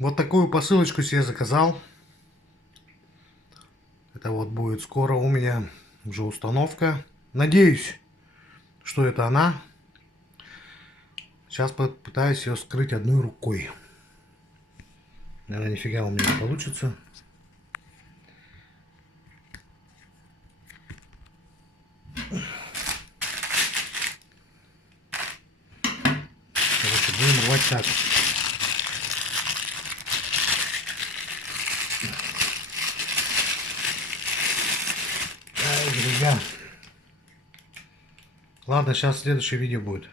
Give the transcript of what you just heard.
Вот такую посылочку себе заказал. Это вот будет скоро у меня уже установка. Надеюсь, что это она. Сейчас попытаюсь ее скрыть одной рукой. Наверное, нифига у меня не получится. Короче, будем рвать так. Ай, друзья. Ладно, сейчас следующее видео будет.